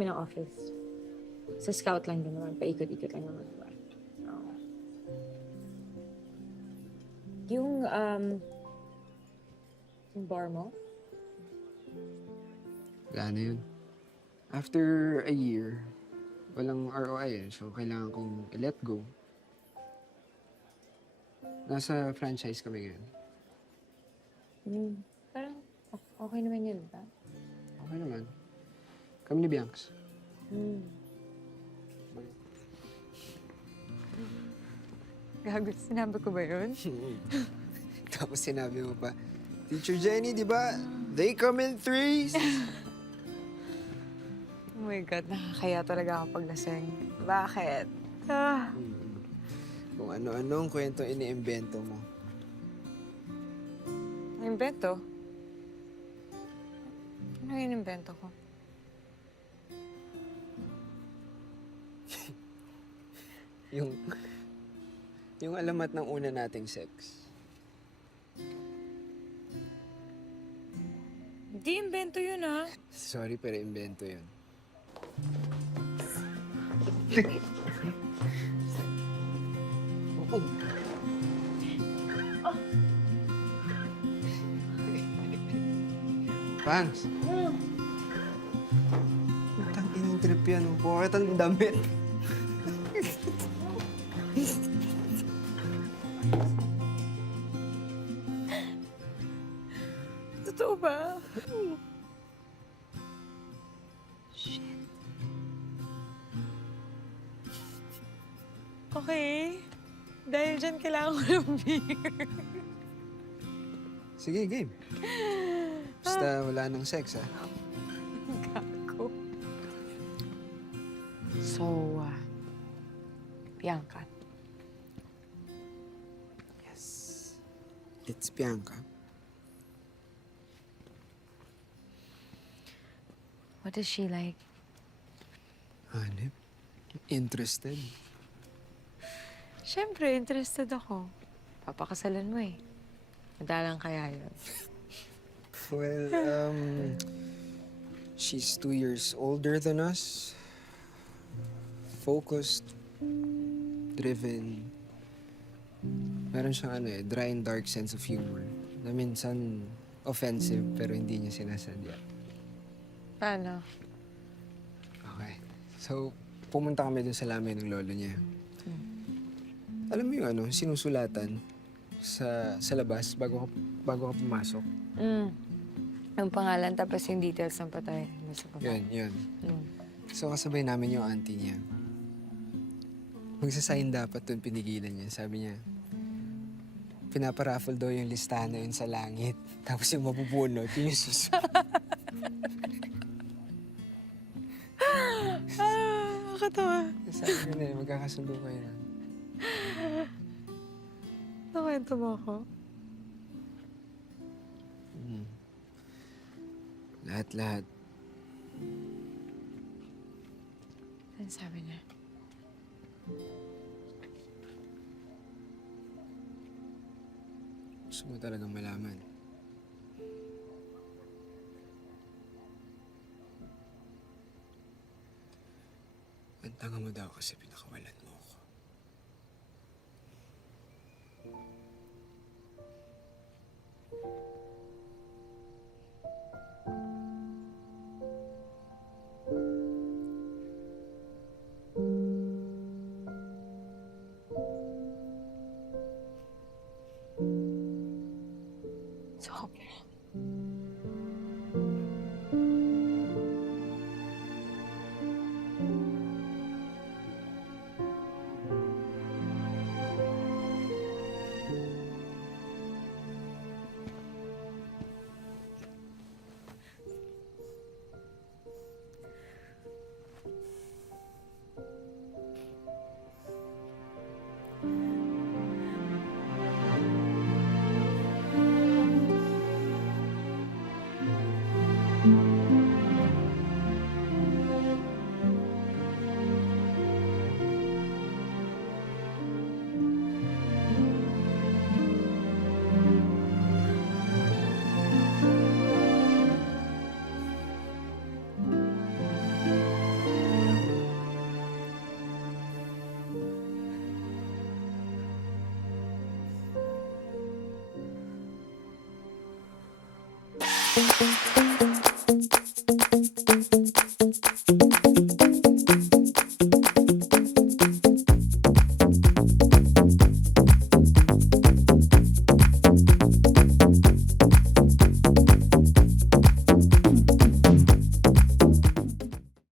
kami ng office. Sa scout lang din naman, paikot-ikot lang naman, diba? Oo. Yung bar mo? Wala na yun. After a year, walang ROI so kailangan kong i-let go. Nasa franchise kami ngayon. Parang okay naman yun, ba? Okay naman. Kami ni Bianx. Gago, sinabi ko ba yun? Tapos sinabi mo pa, Teacher Jenny, di ba? They come in threes. Oh my God, nakakaya talaga kapag lasing. Bakit? Kung ano-anong kwento iniimbento mo. Invento? Ano yung invento ko? Yung alamat ng una nating sex. Hindi invento yun, ah. Sorry, pero imbento yun. Oo. Pangs. Putang inang trip yan. Bakit ang damit? Totoo ba? Shit. Okay. Dahil dyan, kailangan ko ng beer. Sige, game. Basta wala nang sex, ha? Gago. So, Bianca. Yes. It's Bianca. What is she like? Hanip? Interested? Siyempre, interested ako. Papakasalan mo eh. Madalang kaya yun. Well, she's 2 years older than us. Focused. Driven. Meron siyang dry and dark sense of humor. Na minsan offensive pero hindi niya sinasadya. Paano? Okay. So, pumunta kami dun sa lamay ng lolo niya. Alam mo yung sinusulatan sa labas bago ka pumasok? Ang pangalan tapos yung details ng patay. Nasa baba. Yun. So, kasabay namin yung auntie niya. Magsasign dapat dun, pinigilan niya. Sabi niya, pinaparaffle daw yung listahan na yun sa langit. Tapos yung mabubunot, yun yung susunod. Nakakatawa. Sabi ko na magkakasundo kayo na. Nakwento mo ako? Lahat-lahat. Ano sabi niya? Gusto mo talagang malaman. Ang tanga mo daw kasi pinakawalan mo ako. Sobra. Thank